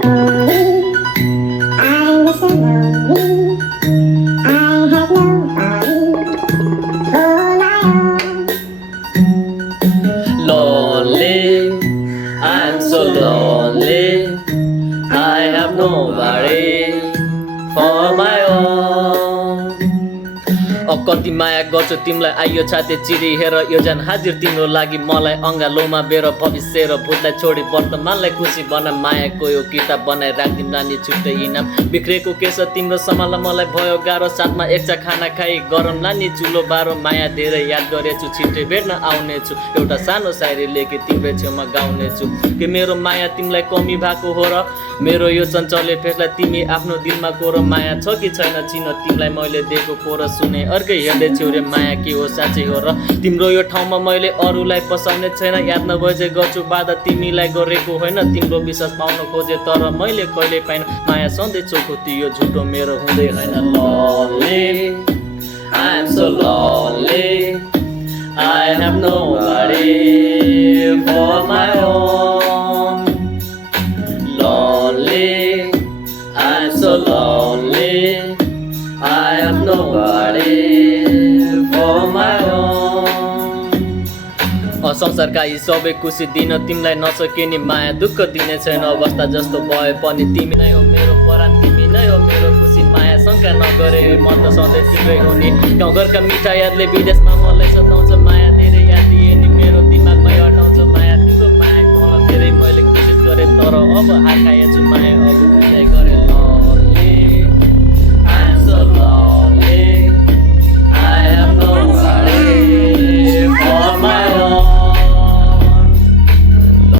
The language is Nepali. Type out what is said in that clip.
Lonely, I'm so lonely. I have nobody for my own. कति माया गर्छु तिमीलाई आइयो छाते चिरी हेर यो जान हाजिर तिम्रो लागि मलाई अङ्गालोमा बेर भविष्य र भूतलाई छोडी वर्तमानलाई खुसी बना मायाको यो किताब बनाइ राख्दिम नानी छुट्टै इनाम बिग्रेको के छ तिम्रो सम्हाल्न मलाई भयो गाह्रो साथमा एकचा खाना खाइ गरम नानी चुलो बारो माया धेरै याद गरेछु छिट्टै भेट्न आउनेछु एउटा सानो शायरी लेखे तिम्रै छेउमा गाउनेछु के मेरो माया तिमीलाई कमी भएको हो र मेरो यो चञ्चले फेसलाई तिमी आफ्नो दिलमा कोर माया छ कि छैन चिन तिमीलाई मैले दिएको कोर सुने अर्कै हेर्दैछु रे माया के हो साँच्चै हो र तिम्रो यो ठाउँमा मैले अरूलाई पसाउने छैन याद नभए गर्छु बाधा तिमीलाई गरेको होइन तिम्रो विश्वास पाउन खोजे तर मैले कहिले पाइन माया सधैँ चोखो त्यो झुटो मेरो हुँदै होइन lonely I'm so lonely I have nobody for my own lonely I'm so lonely I have nobody for my own संसारका यी सबै खुसी दिन तिमीलाई नसके नि माया दुःख दिने छैन अवस्था जस्तो भए पनि तिमी नै हो मेरो परान तिमी नै हो मेरो खुसी माया शङ्का नगरे मन त सधैँ तिम्रै हो नि गाउँघरका मिठा यादले विदेशमा मलाई सताउँछ माया धेरै याद दिए नि मेरो दिमागमै अटाउँछ माया तिम्रो माया मलाई धेरै मैले कोसिस गरेँ तर अब हार खाएछु माया अब विदाइ गरेर